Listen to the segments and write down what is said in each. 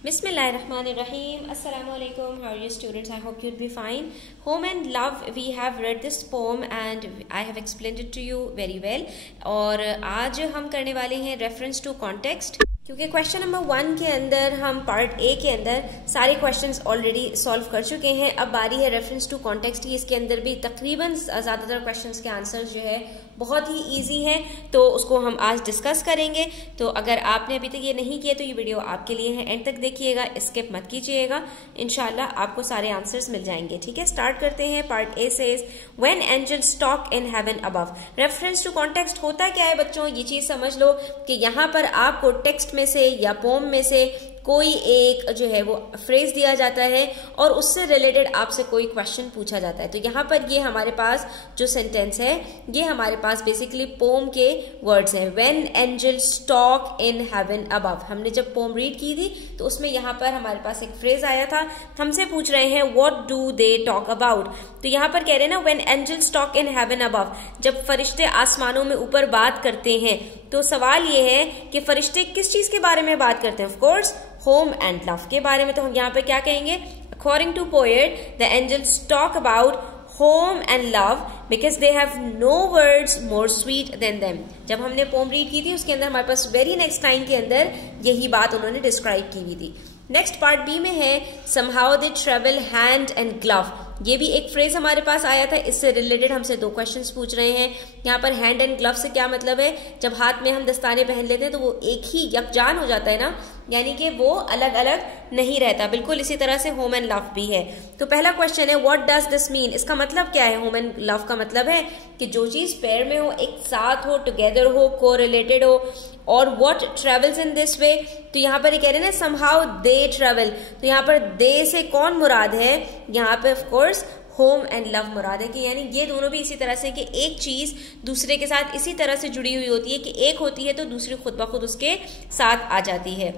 Bismillahirrahmanirrahim. Assalamu alaikum. How are you students? I hope you'd be fine. Home and Love, we have read this poem and I have explained it to you very well. और आज हम करने वाले हैं reference to context, क्योंकि question number 1 के अंदर हम पार्ट ए के अंदर सारे क्वेश्चंस ऑलरेडी सॉल्व कर चुके हैं। अब बारी है रेफरेंस टू कॉन्टेक्स्ट की। इसके अंदर भी तकरीबन ज़्यादातर क्वेश्चंस के आंसर्स जो है बहुत ही इजी हैं, तो उसको हम आज डिस्कस करेंगे। तो अगर आपने अभी तक ये नहीं किया तो ये वीडियो आपके लिए है, एंड तक देखिएगा, स्किप मत कीजिएगा, इंशाल्लाह आपको सारे आंसर्स मिल जाएंगे। ठीक है, स्टार्ट करते हैं। Part A says when angels talk in heaven above. Reference to context होता क्या है बच्चों, ये चीज समझ लो कि यहाँ पर आपको टेक्स्ट में से या पोम में से कोई एक जो है वो फ्रेज दिया जाता है और उससे रिलेटेड आपसे कोई क्वेश्चन पूछा जाता है। तो यहाँ पर ये हमारे पास जो सेंटेंस है ये हमारे पास बेसिकली पोम के वर्ड्स हैं। When angels talk in heaven above, हमने जब पोम रीड की थी तो उसमें यहाँ पर हमारे पास एक फ्रेज आया था, हमसे पूछ रहे हैं what do they talk about. तो यहाँ पर कह रहे हैं ना when angels talk in heaven above, जब फरिश्ते आसमानों में ऊपर बात करते हैं। तो सवाल ये है कि फरिश्ते किस चीज के बारे में बात करते हैं? Of course home and love के बारे में। तो हम यहाँ पे क्या कहेंगे? According to poet the angels talk about home and love because they have no words more sweet than them. जब हमने पोम रीड की थी उसके अंदर हमारे पास वेरी नेक्स्ट लाइन के अंदर यही बात उन्होंने डिस्क्राइब की हुई थी। नेक्स्ट पार्ट बी में है somehow they travel hand and glove. ये भी एक फ्रेज हमारे पास आया था, इससे रिलेटेड हमसे 2 क्वेश्चंस पूछ रहे हैं। यहाँ पर हैंड एंड ग्लव से क्या मतलब है? जब हाथ में हम दस्ताने पहन लेते हैं तो वो एक ही यकजान हो जाता है ना, यानी कि वो अलग अलग नहीं रहता। बिल्कुल इसी तरह से होम एंड लव भी है। तो पहला क्वेश्चन है व्हाट डज दिस मीन। इसका मतलब क्या है? होम एंड लव का मतलब है कि जो चीज पेयर में हो, एक साथ हो, टुगेदर हो, को रिलेटेड हो। और what travels in this way, तो यहाँ पर ये कह रहे हैं ना समहाउ दे ट्रेवल। तो यहाँ पर दे से कौन मुराद है? यहाँ पे of course home and love मुराद है कि यानी ये दोनों भी इसी तरह से कि एक चीज दूसरे के साथ इसी तरह से जुड़ी हुई होती है कि एक होती है तो दूसरी खुद ब खुद उसके साथ आ जाती है।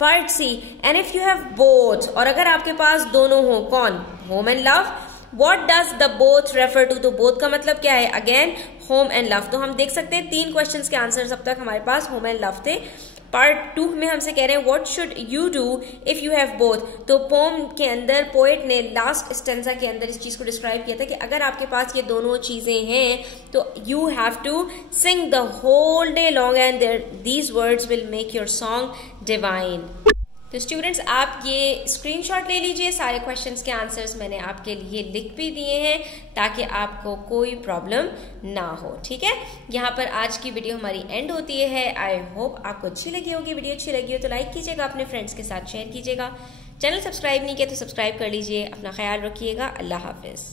Part C and if you have both, और अगर आपके पास दोनों हो, कौन? Home and love. What does the both refer to? तो both का मतलब क्या है? Again home and love. तो हम देख सकते हैं 3 क्वेश्चंस के आंसर्स अब तक हमारे पास होम एंड लव थे। पार्ट 2 में हमसे कह रहे हैं what should you do if you have both. तो पोम के अंदर पोएट ने लास्ट स्टेंजा के अंदर इस चीज को डिस्क्राइब किया था कि अगर आपके पास ये दोनों चीजें हैं तो you have to sing the whole day long and these words will make your song divine. तो स्टूडेंट्स आप ये स्क्रीनशॉट ले लीजिए, सारे क्वेश्चंस के आंसर्स मैंने आपके लिए लिख भी दिए हैं ताकि आपको कोई प्रॉब्लम ना हो। ठीक है, यहाँ पर आज की वीडियो हमारी एंड होती है। आई होप आपको अच्छी लगी होगी। वीडियो अच्छी लगी हो तो लाइक कीजिएगा, अपने फ्रेंड्स के साथ शेयर कीजिएगा। चैनल सब्सक्राइब नहीं किया तो सब्सक्राइब कर लीजिए। अपना ख्याल रखिएगा। अल्लाह हाफिज।